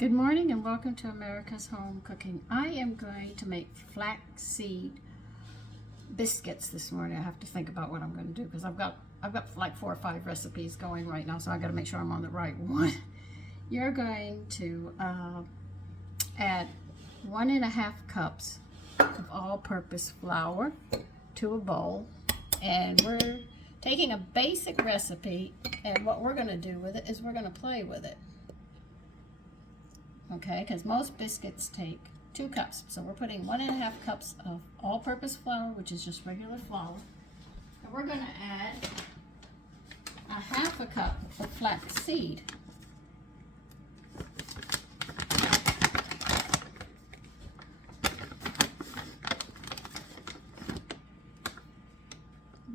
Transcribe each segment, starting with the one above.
Good morning and welcome to America's Home Cooking. I am going to make flaxseed biscuits this morning. I have to think about what I'm going to do because I've got like 4 or 5 recipes going right now, so I got to make sure I'm on the right one. You're going to add 1.5 cups of all-purpose flour to a bowl, and we're taking a basic recipe, and what we're going to do with it is we're going to play with it. Okay, because most biscuits take 2 cups. So we're putting 1.5 cups of all-purpose flour, which is just regular flour. And we're going to add 1/2 cup of flaxseed.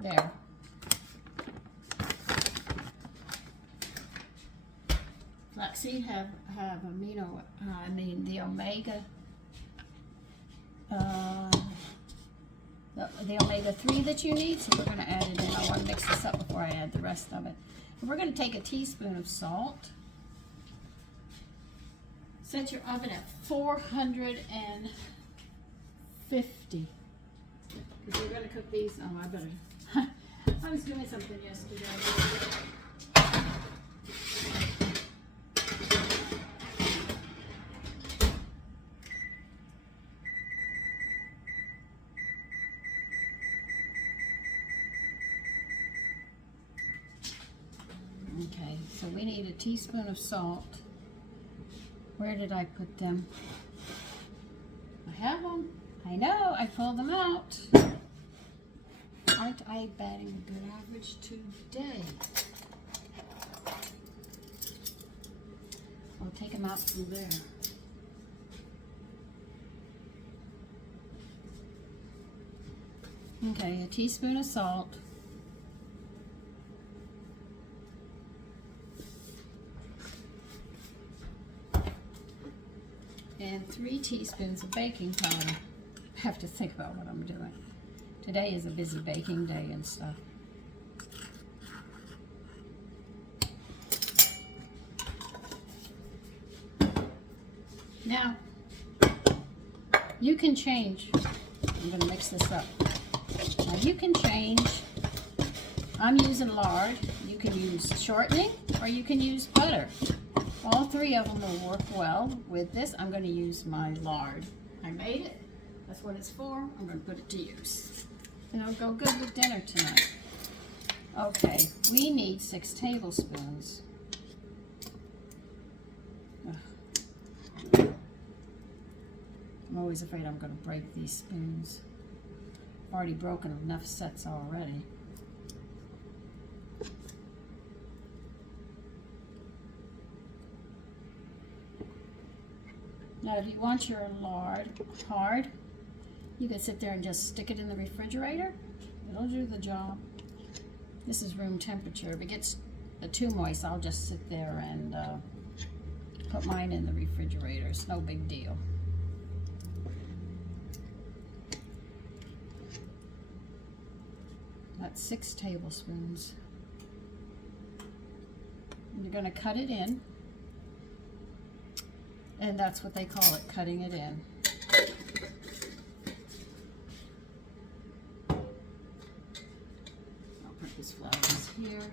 There. Flaxseed have the omega-3 that you need, so we're going to add it in. I want to mix this up before I add the rest of it. And we're going to take a teaspoon of salt. Set your oven at 450. Because we're going to cook these. Oh, I better. I was doing something yesterday. Okay, so we need a teaspoon of salt. Where did I put them? I have them. I know, I pulled them out. Aren't I batting a good average today? I'll take them out from there. Okay, a teaspoon of salt. And 3 teaspoons of baking powder. I have to think about what I'm doing. Today is a busy baking day and stuff. Now, you can change. I'm going to mix this up. Now you can change. I'm using lard. You can use shortening or you can use butter. All 3 of them will work well with this. I'm going to use my lard. I made it. That's what it's for. I'm going to put it to use. And it'll go good with dinner tonight. Okay, we need 6 tablespoons. Ugh. I'm always afraid I'm going to break these spoons. I've already broken enough sets already. Now, if you want your lard hard, you can sit there and just stick it in the refrigerator. It'll do the job. This is room temperature. If it gets too moist, I'll just sit there and put mine in the refrigerator. It's no big deal. That's 6 tablespoons. And you're going to cut it in. And that's what they call it, cutting it in. I'll put these flowers here.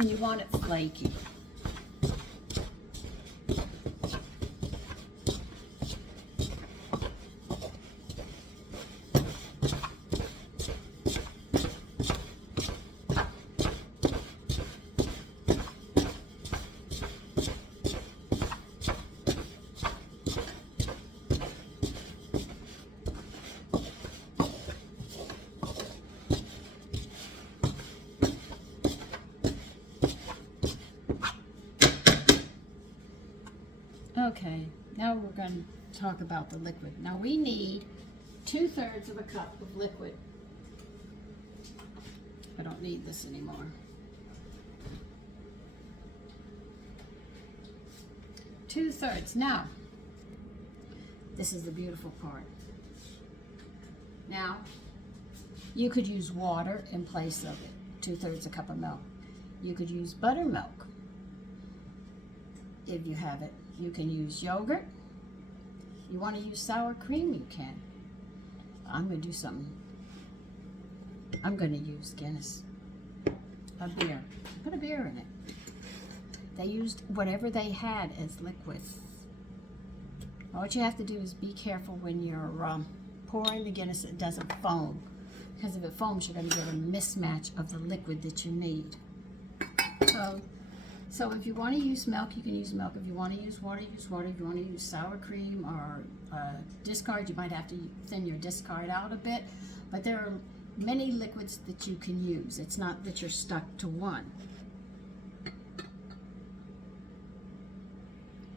And you want it flaky. Okay, now we're going to talk about the liquid. Now we need 2/3 of a cup of liquid. I don't need this anymore. 2/3. Now, this is the beautiful part. Now, you could use water in place of it, 2/3 a cup of milk. You could use buttermilk. if you have it. You can use yogurt. You want to use sour cream, you can. I'm going to do something. I'm going to use Guinness. A beer. Put a beer in it. They used whatever they had as liquid. All what you have to do is be careful when you're pouring the Guinness, it doesn't foam. Because if it foams, you're going to get a mismatch of the liquid that you need. So if you want to use milk, you can use milk. If you want to use water, use water. If you want to use sour cream or discard, you might have to thin your discard out a bit. But there are many liquids that you can use. It's not that you're stuck to one.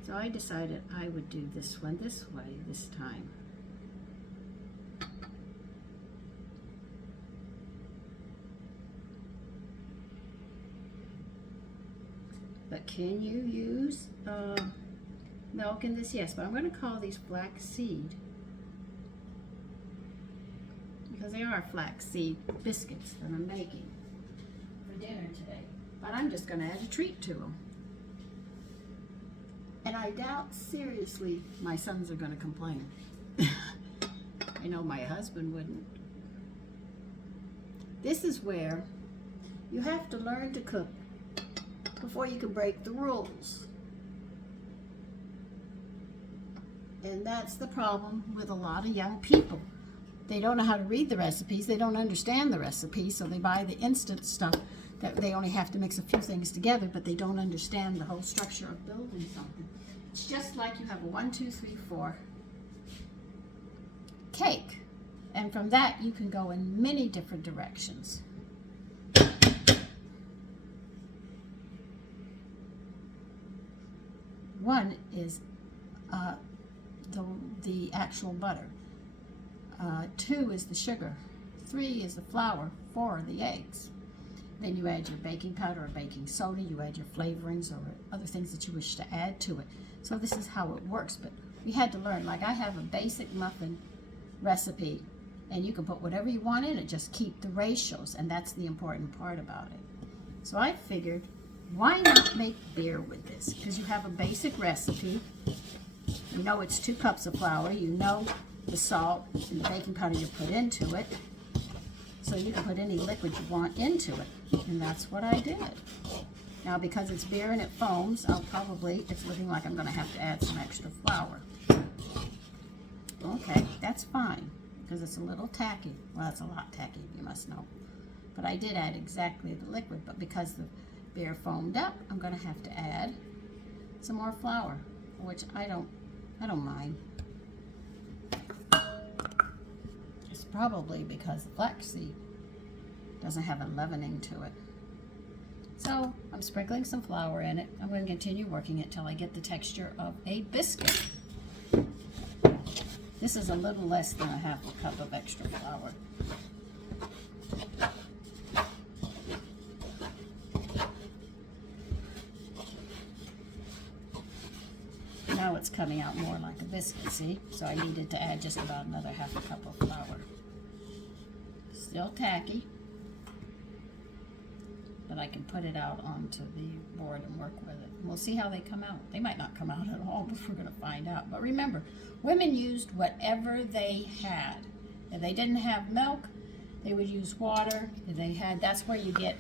So I decided I would do this one this way this time. But can you use milk in this? Yes, but I'm going to call these flaxseed because they are flaxseed biscuits that I'm making for dinner today. But I'm just going to add a treat to them. And I doubt seriously my sons are going to complain. I know my husband wouldn't. This is where you have to learn to cook before you can break the rules. And that's the problem with a lot of young people. They don't know how to read the recipes. They don't understand the recipes, so they buy the instant stuff that they only have to mix a few things together, but they don't understand the whole structure of building something. It's just like you have a 1, 2, 3, 4 cake. And from that, you can go in many different directions. One is the actual butter. 2 is the sugar. 3 is the flour. 4 are the eggs. Then you add your baking powder or baking soda. You add your flavorings or other things that you wish to add to it. So this is how it works. But we had to learn. Like I have a basic muffin recipe, and you can put whatever you want in it. Just keep the ratios, and that's the important part about it. So I figured, why not make beer with this? Because you have a basic recipe. You know it's 2 cups of flour. You know the salt and the baking powder you put into it. So you can put any liquid you want into it. And that's what I did. Now because it's beer and it foams, it's looking like I'm going to have to add some extra flour. Okay, that's fine. Because it's a little tacky. Well, it's a lot tacky, you must know. But I did add exactly the liquid. But because the beer foamed up, I'm going to have to add some more flour, which I don't mind. It's probably because the flaxseed doesn't have a leavening to it. So I'm sprinkling some flour in it. I'm going to continue working it till I get the texture of a biscuit. This is a little less than a half a cup of extra flour. Now it's coming out more like a biscuit, see? So I needed to add just about another half a cup of flour. Still tacky, but I can put it out onto the board and work with it. We'll see how they come out. They might not come out at all, but we're going to find out. But remember, women used whatever they had. If they didn't have milk, they would use water. If they had, that's where you get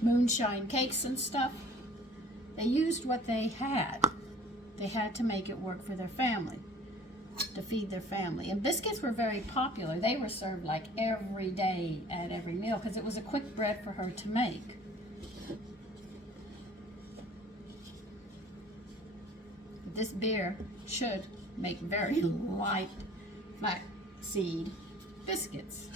moonshine cakes and stuff. They used what they had. They had to make it work for their family, to feed their family. And biscuits were very popular. They were served like every day at every meal because it was a quick bread for her to make. This beer should make very light flaxseed biscuits.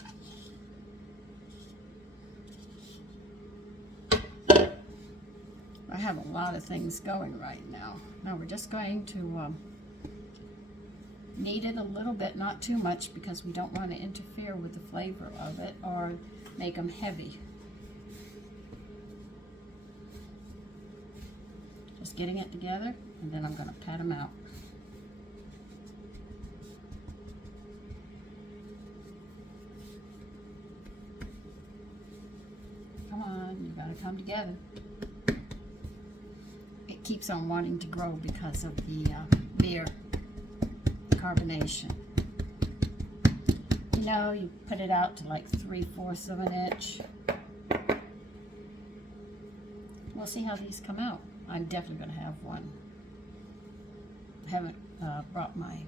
I have a lot of things going right now. Now we're just going to knead it a little bit, not too much, because we don't want to interfere with the flavor of it or make them heavy. Just getting it together, and then I'm going to pat them out. Come on, you got to come together. keeps on wanting to grow because of the beer carbonation. You know, you put it out to like 3/4 of an inch. We'll see how these come out. I'm definitely going to have one. I haven't brought my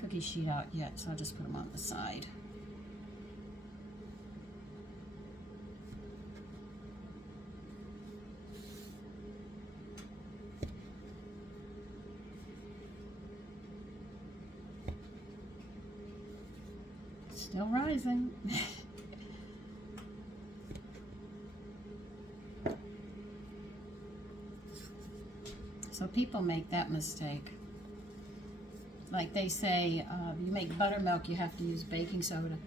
cookie sheet out yet, so I'll just put them on the side. Still rising. So people make that mistake. Like they say, you make buttermilk, you have to use baking soda.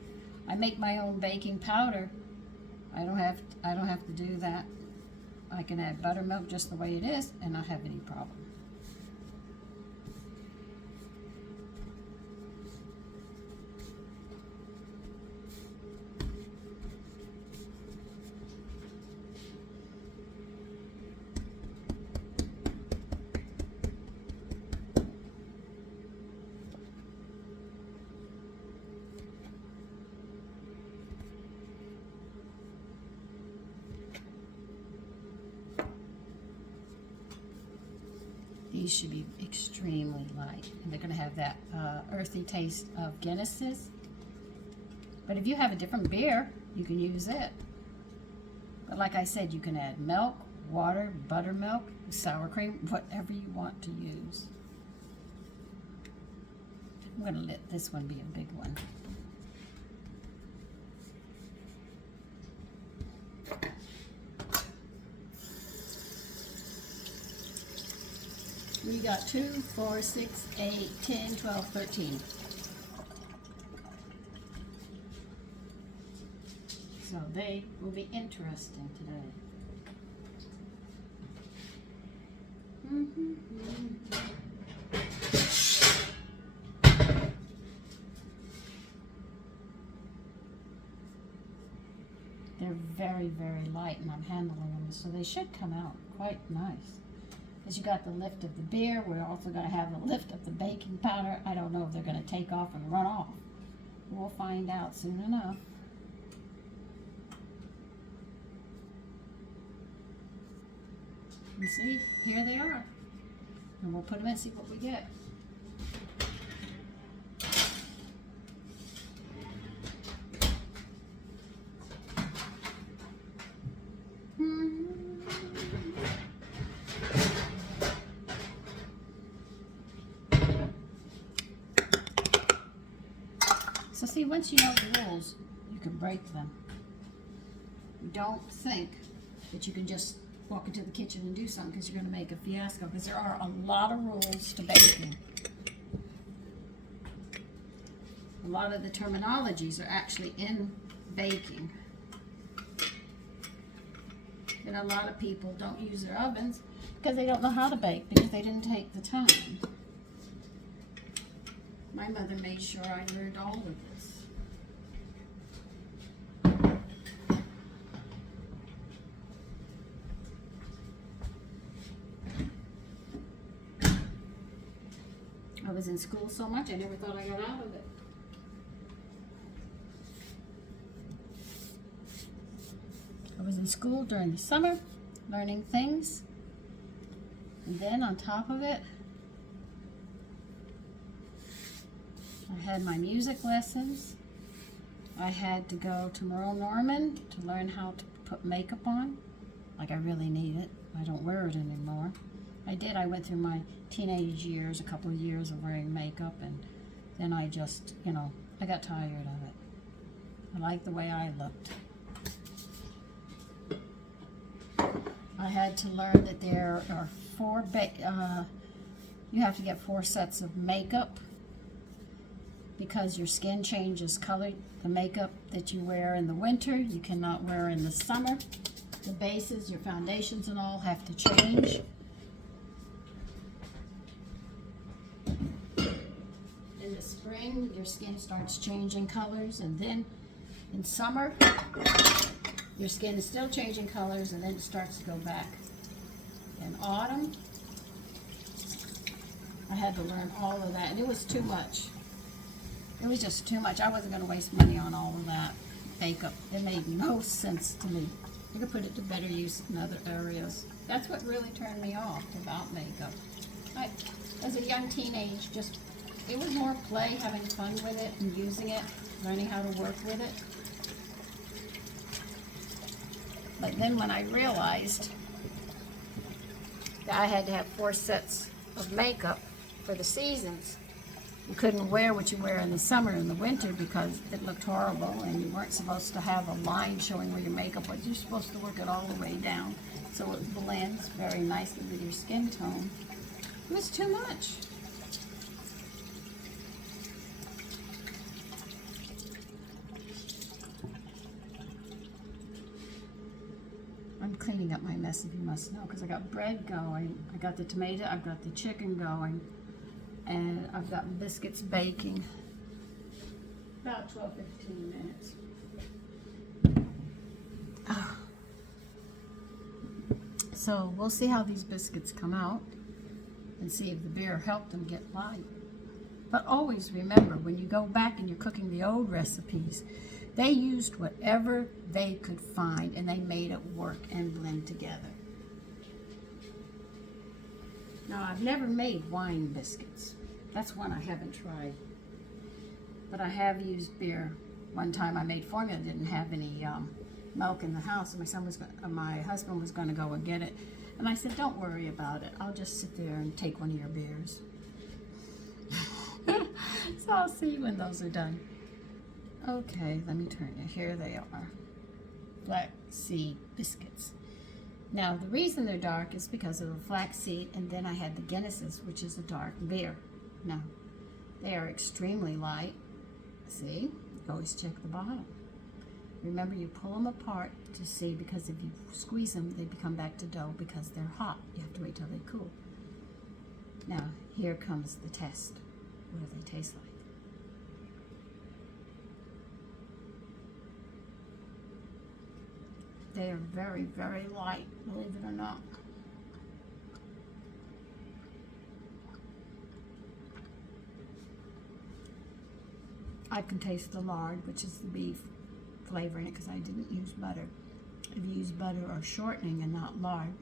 I make my own baking powder. I don't have to do that. I can add buttermilk just the way it is and not have any problem. These should be extremely light, and they're going to have that earthy taste of Guinness's. But if you have a different beer, you can use it. But like I said, you can add milk, water, buttermilk, sour cream, whatever you want to use. I'm going to let this one be a big one. We got 2, 4, 6, 8, 10, 12, 13. So they will be interesting today. They're very, very light, and I'm handling them, so they should come out quite nice. Because you got the lift of the beer, we're also going to have the lift of the baking powder. I don't know if they're going to take off and run off. We'll find out soon enough. And see, here they are. And we'll put them in and see what we get. So see, once you know the rules, you can break them. Don't think that you can just walk into the kitchen and do something because you're going to make a fiasco, because there are a lot of rules to baking. A lot of the terminologies are actually in baking. And a lot of people don't use their ovens because they don't know how to bake, because they didn't take the time. My mother made sure I learned all of this. I was in school so much, I never thought I got out of it. I was in school during the summer, learning things. And then on top of it, I had my music lessons. I had to go to Merle Norman to learn how to put makeup on. Like I really need it. I don't wear it anymore. I did. I went through my teenage years, a couple of years of wearing makeup, and then I just, you know, I got tired of it. I liked the way I looked. I had to learn that there are you have to get 4 sets of makeup, because your skin changes color. The makeup that you wear in the winter, you cannot wear in the summer. The bases, your foundations and all have to change. In the spring, your skin starts changing colors, and then in summer, your skin is still changing colors, and then it starts to go back. In autumn, I had to learn all of that, and it was too much. It was just too much. I wasn't going to waste money on all of that makeup. It made no sense to me. I could put it to better use in other areas. That's what really turned me off about makeup. As a young teenage, it was more play, having fun with it and using it, learning how to work with it. But then when I realized that I had to have 4 sets of makeup for the seasons, you couldn't wear what you wear in the summer and the winter because it looked horrible, and you weren't supposed to have a line showing where your makeup was. You're supposed to work it all the way down so it blends very nicely with your skin tone. It was too much. I'm cleaning up my mess, if you must know, because I got bread going, I got the tomato, I've got the chicken going, and I've got biscuits baking. About 12-15 minutes. Oh. So we'll see how these biscuits come out and see if the beer helped them get light. But always remember, when you go back and you're cooking the old recipes, they used whatever they could find and they made it work and blend together. Now, I've never made wine biscuits. That's one I haven't tried. But I have used beer. One time I made formula, didn't have any milk in the house, and my husband was going to go and get it. And I said, don't worry about it. I'll just sit there and take one of your beers. So I'll see when those are done. Okay, let me turn it. Here they are. Flaxseed biscuits. Now, the reason they're dark is because of the flaxseed, and then I had the Guinnesses, which is a dark beer. Now, they are extremely light. See? Always check the bottom. Remember, you pull them apart to see, because if you squeeze them, they become back to dough because they're hot. You have to wait till they cool. Now, here comes the test. What do they taste like? They are very, very light, believe it or not. I can taste the lard, which is the beef flavor in it, because I didn't use butter. If you use butter or shortening and not lard,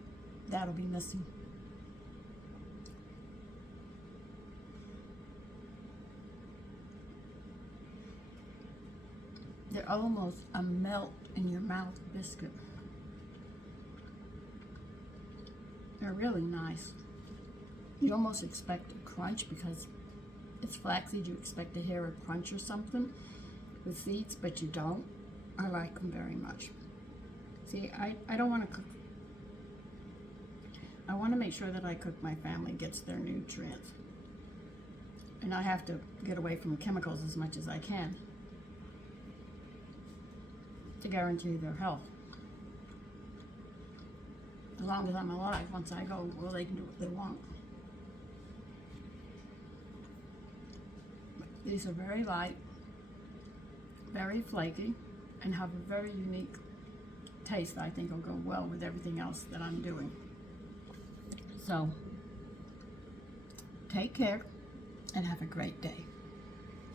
that'll be missing. They're almost a melt in your mouth biscuit. They're really nice. You almost expect a crunch because it's flaxseed. You expect to hear a crunch or something with seeds, but you don't. I like them very much. See, I don't want to cook. I want to make sure that I cook my family gets their nutrients. And I have to get away from chemicals as much as I can to guarantee their health. As long as I'm alive, once I go, well, they can do what they want. These are very light, very flaky, and have a very unique taste that I think will go well with everything else that I'm doing. So, take care and have a great day.